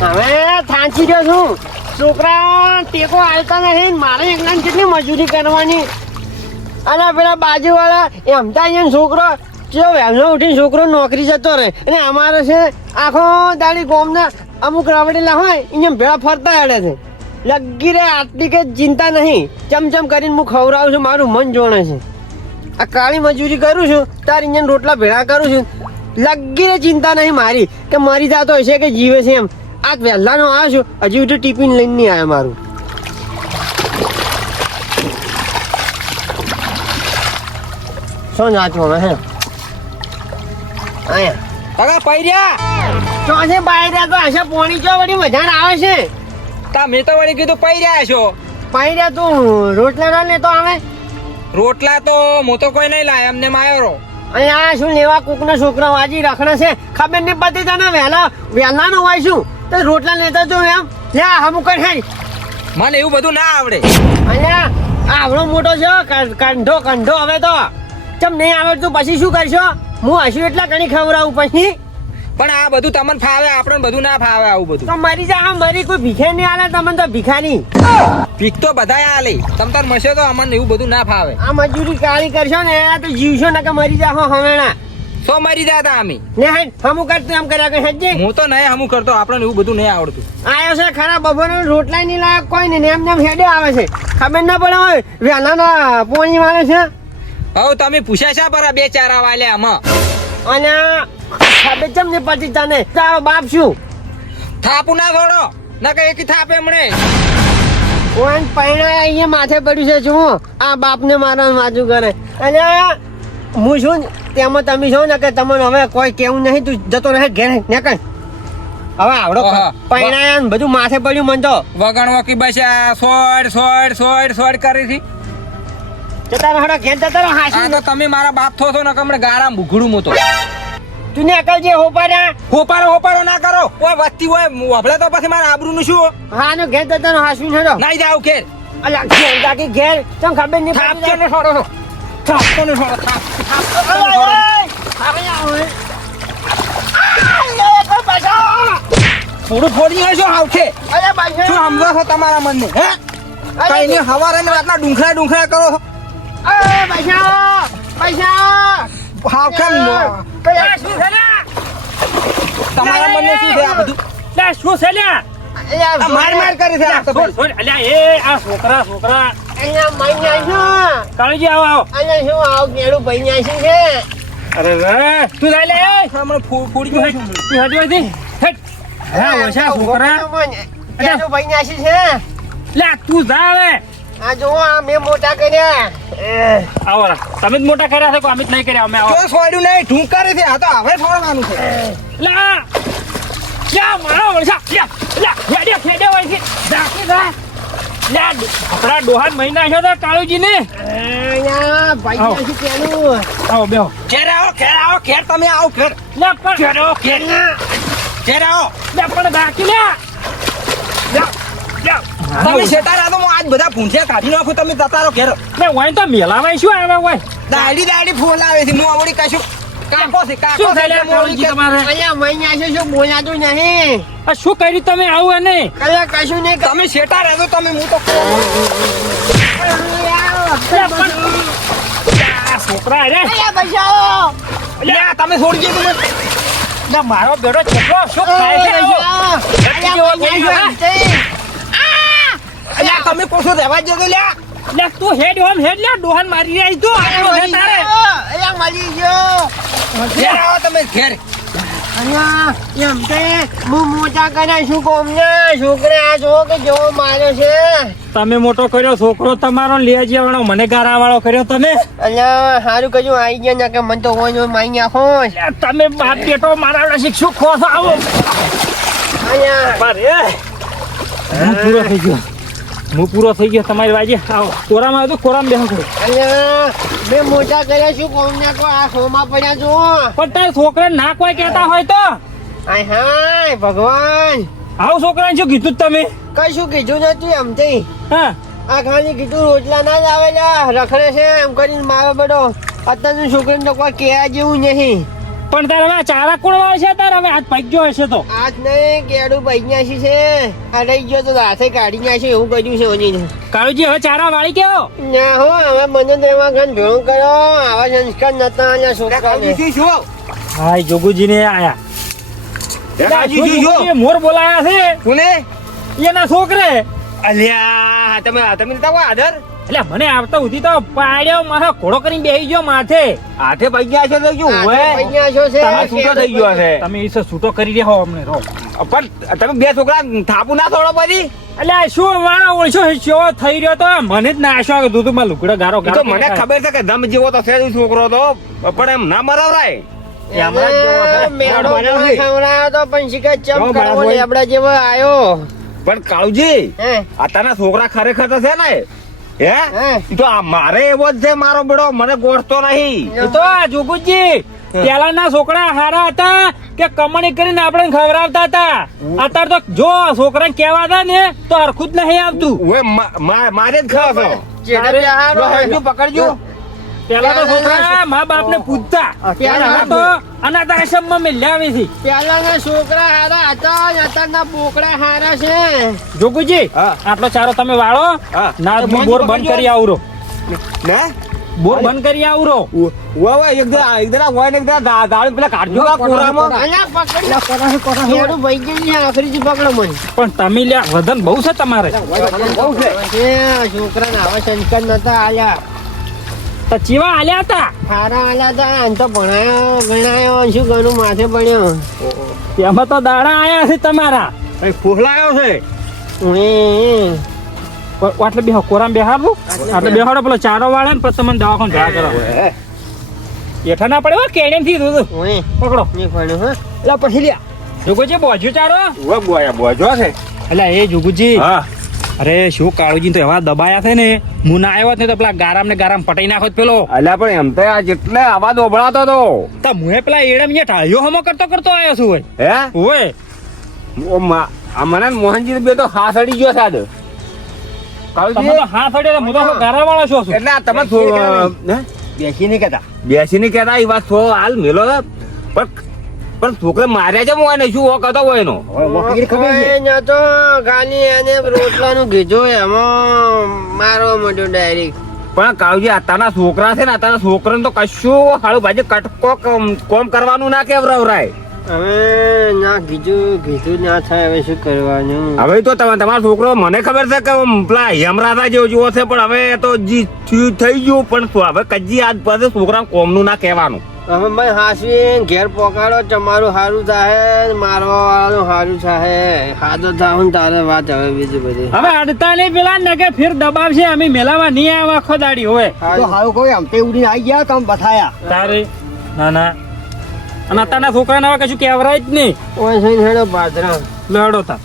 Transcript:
હવે થાંચી ગયો છું. છોકરા ટેકો હાલતા નહીં. મારે એકલાને કેટલી મજૂરી કરવાની. અને પેલા બાજુવાળા એમતા અહીંયા છોકરો જો વહેલો ઉઠીને છોકરો નોકરી જતો રહે અને અમારે છે આખો દાડી ગોમના અમુક રવડેલા હોય અહીંયા ભેળા ફરતા હેડે છે. લગી રે આટલી કે ચિંતા નહીં. ચમચમ કરીને હું ખવડાવું છું. મારું મન જોણે છે. આ કાળી મજૂરી કરું છું તાર અહીંયા રોટલા ભેળા કરું છું. લગી રે ચિંતા નહીં મારી કે મરી જાતો હશે કે જીવે છે એમ. આ વહેલાનો આવ્યો છું હજી ઉઠી ટિફિન લઈને નહીં આવ્યો મારું. શું જાચું હવે હે આયા કાકા પૈર્યા ચોથે બાયરા તો હશે પોણી ચો વળી મજાણ આવે છે. તમે તો વળી કીધું પૈર્યા છો. પાયરા તું રોટલા ના લેતો આવે. રોટલા તો હું તો કોઈ નહીં લાય એમને માયો. અને આ શું લેવા કોકના છોકરા વાજી રખડે છે ખબર નહીં પડતી તને. વહેલા નો હોય શું તો રોટલા લેતા તો એમ લે હમું કઈ હેડ. મને એવું બધું ના આવડે. અહીંયા આવડો મોટો છે કંઢો હવે તો ચમ નહીં આવડતું પછી શું કરશો. હું હશું એટલા ઘણી ખવડાવું પછી. પણ આ બધું તમને ફાવે આપણને બધું ના ફાવે. આવું બધું તો મરી જા હા મરી કોઈ ભીખે નહીં આલે તમને તો ભિખારી. ભીખ તો બધા આલે તમ તાર મળશે તો અમને એવું બધું ના ફાવે. આ મજૂરી કાળી કરશો ને આ તો જીવશો ને કે મરી જા હો હવેણા. સો મરી જતા અમે. ને હેડ હમું કરતું એમ કર્યા કે હેડજે. હું તો નહીં હમું કરતો આપણને એવું બધું નહીં આવડતું. આયો છે ખરા બપોરનો રોટલા નહીં લાયક કોઈ નહીં એમ જેમ હેડે આવે છે. ખબર ના પડે હોય વહેલાના પોણી વાળે છે. હવે તમે પૂછ્યા શા પર બે ચારા વાલ્યા આમાં. અને ખબર ચમ ને પછી તને તારો બાપ શું થાપુ ના છોડો ના કે એકી થાપે હમણે. કોઈ પૈણા અહીંયા માથે પડ્યું છે શું આ બાપને મારા માજુ કરે. અને હું શું તેમાં તમે છો ને કે તમને હવે કોઈ કેવું નહીં. તું જતો રહે ઘેર નીકળ. હવે આવડો પૈણા બધું માથે પડ્યું મન તો વગણવા કે બસ આ સોડ કરી હતી. જતા રહો ઘેર જતા રહો. આ હાસી તો તમે મારા બાપ થો છો ને કમણે ગાળા ભૂખડું મોતો. તું ને અકલ જે હોપાડ્યા હોપારો ના કરો. ઓય વસ્તી હોય વભળે તો પછી મારા આબરૂ નું શું. હા નો ઘેર જતા રહો. હાસી હેડો નહીં જાવ કે અલા ઘેર જાકી ઘેર તમ ખબર નહીં થાપ પડતી. કે છોડો છો. થાપ કોને છોડો થાપ થોડું ફોડી હોય શું આવશે શું સમજો છો તમારા મનને હે કઈ નહીં હવારે ને રાતના ડુંખરા કરો છો. હાવ કેમ તમારા મનને શું છે આ બધું. શું છે લ્યા? આ માર કરે છે આ તો ભાઈ. અલ્યા એ આ છોકરા કાળજી આવો અરે રે તું જાય લે હમણાં ફોડી ગયો છું. તું હજી હતી હેટ હા ઓછા છોકરા લે તું જા હવે મેં મોટા કર્યા. આવો રા. તમે જ મોટા કર્યા છે અમે જ નહીં કર્યા. અમે આવો જો સોડ્યું નહીં ઢૂંકારે છે આ તો હવે છોડવાનું છે. લા યા મારો વળસા યા ખેડે હોય છે જાકી જા લે આપણા ડોહાન મહિના છે તો કાળુજી ને આવો બેહો ઘેર આવો ઘેર તમે આવો ઘેર લે પણ ઘેર આવો લે પણ બાકી લે તમે શેતારા તો હું આજ બધા પૂંછે કાઢી નાખું. તમે જતા રહો ઘેર. લે હોય તો મેલાવાય શું આવે હોય દાડી ફૂલ આવે છે. હું આવડી કશું કાકો છે શું થાય લે કાળુજી તમારે બોલાતું નહીં. આ શું કર્યું તમે આવું એને કશું નહીં. તમે શેટા રહેજો તમે હું તો છોકરા રે લે તમે છોડી દીધું લે મારો બેડો છોકરો શું ખાય છે તમે કોશો રહેવા જજો લ્યા. લે તું હેડ લે ડોહાન મારી રહી તું આટલો છે તારે ઘેર આવો તમે ઘેર. મોટા કર્યા શું કોમ ને છોકરા છો કે જેવો માર્યો છે. તમે મોટો કર્યો છોકરો તમારો લેજે વાળો મને ગારા વાળો કર્યો તમે અલ્યા સારું કજું આવી ગયા ને કે મને તો હોય માઈ નાખો. તમે બાપ બેટો મારા શિક્ષક ખો આવો હું પૂરો થઈ ગયો તમારી વાજે આવો કોરામાં હતું કોરામાં બેહો કરો. અલ્યા મેં મોટા કર્યા શું કોમ ને કો આ સોમાં પડ્યા છો. પણ તાર છોકરા ના કોઈ કહેતા હોય તો હાય હાય ભગવાન આવું છોકરાને શું કીધું તમે કશું કીધું નથી એમથી. હા આ ખાલી કીધું રોટલા ના જ આવેલા રખડે છે એમ કરીને મારો બધો અત્યારનું છોકરીને તો કોઈ કહેવા જેવું નહીં. પણ તારે હવે આ ચારા કોણ વાવશે તારે હવે હાથ ભાગ્યો હશે તો આજ નહીં કેડું પૈયાસી છે આ રહી ગયો તો હાથે કાઢી નાખ્યો એવું કર્યું છે ઓની કાળુજી હવે ચારા વાળી કેવો ના હો હવે મને તો એમાં ઘણ ભેળો કર્યો આવા સંસ્કાર નતા આલ્યા છોકરાને કાળુજી શું હાય જોગુજી ને આયા કાળુજી શું મોર બોલાયા છે કોને એના છોકરે અલ્યા તમે નતા કોઈ આદર એટલે મને આવતા સુધી તો પાડ્યો મારા ઘોડો કરીને બેસી ગયો માથે હાથે પૈયા છે તો શું હોય પૈયાસો છે તમે છૂટો થઈ ગયો હશે તમે ઈસો છૂટો કરી રહ્યા અમને રો પણ તમે બે છોકરા થાપુ ના થોડો પછી એટલે શું મારા ઓળશો શો થઈ રહ્યો તો મને જ નાશો કીધું તું મારા લુગડા ગારો તો મને ખબર છે કે દમ જેવો તો છે જ છોકરો તો પણ એમ ના મરાવરાય ખવડાયો તો પણ શીખર ચમ કેવો કરવો માણસ હોય? લેબડા જેવો આયો પણ કાળુજી હે આતાના છોકરા ખરેખર તો છે ને હે હે ઈ તો આ મારે એવો જ છે મારો બેડો મને ગોઠતો નહીં એ તો આ જોગુજી પેલાના છોકરા હારા હતા કે કમાણી કરીને આપણે ખવડાવતા હતા અત્યારે તો જો છોકરા કેવા હતા ને તો હરખું જ નહીં આવતું ઓય મારે જ ખાવ છો ચેડે બેહારો હેડજો પકડજો પેલા તો છોકરા મા બાપ ને પૂછતા પેલા તો અનાથ આશ્રમ માં મેલ્યા આવી છે પેલાના છોકરા હારા હતા ને અત્યારના બોકડા હારા છે જોગુજી હા. આટલો ચારો તમે વાળો હા. ના તો હું બોર બંધ કરી આવરો ને બોર બંધ કરી આવરો ઓય એકદમ હોય ને એકદમ દાળ પેલા કાઢજો કા કોરામાં અલા પકડ કેડું ભાઈ ગઈ આખરી પકડો મને પણ તમે લ્યા વજન બહુ છે તમારે બહુ છે છોકરાને આવા સંસ્કાર નતા આલ્યા તો ચીવા આલ્યા હતા હારા આલ્યા હતા આમ તો ભણાયો ગણાયો શું ઘણું માથે પડ્યો તેમાં તો દાડા આયા છે તમારા કઈ ફોહલાયો છે આટલે બેહો કોરામ બેહાડવું આટલે બેહાડો પેલો ચારો વાળે ને પછી તમને દવાખાને ભેગા કરો એઠા ના પડે હો કેડેમ થી દૂધ પકડો એટલે પછી લ્યા જોગુજી બોજ્યો ચારો ઓય બોજો છે એટલે એ જોગુજી હા અરે શું કાળુજી તો એવા દબાયા છે ને હું ના આવ્યો જ ને તો પેલા ગારામ ને ગારામ પટાઈ નાખો પેલો અલ્યા પણ એમ તો આ જેટલે અવાજ ઓભળાતો તો તો મુએ પેલા એડમ ને ઢાળ્યો હમો કરતો આવ્યો છું હે ઓય આ મને મોહનજી બે તો હાથ અડી ગયો સાદ તમે તો હાથ અડ્યો તો હું તો ગારા વાળો છો છું એટલે આ તમે બેસી નહીં કહેતા બેસીને કહેતા એ વાત થો હાલ મેલો પણ છોકરે માર્યા છે મોય ને શું ઓ કહેતો હોય એનો તો ખાલી એને રોટલાનું કીધું એમાં મારવા માંડ્યો ડાયરેક્ટ પણ કાવજી આતાના છોકરા છે ને આતાના છોકરાને તો કશું હાળું ભાજી કટકો કોમ કરવાનું ના કેવરાવરાય હવે ના કીધું ના થાય હવે શું કરવાનું હવે તો તમારો છોકરો મને ખબર છે કે પેલા યમરાજા જેવો જેવો છે પણ હવે તો જી થઈ ગયું પણ હવે કજી આજ પાસે છોકરા કોમનું ના કહેવાનું હવે મેં હાસવી ઘેર પોકાડો તમારું સારું થાય મારવા વાળાનું સારું થાય સાદો થાવ તારે વાત હવે બીજું બધું હવે અડતા નહીં પેલા ને કે ફેર દબાવશે અમે મેલામાં નહીં આવા આખો દાડી હોય સારું કોઈ આમ તે ઉડી આવી ગયા કામ બતાયા તારે ના ના અને અત્યારના છોકરાને હવે કશું કહેવરાય જ નહીં ઓય સઈને હેડો પાદરા લડો તા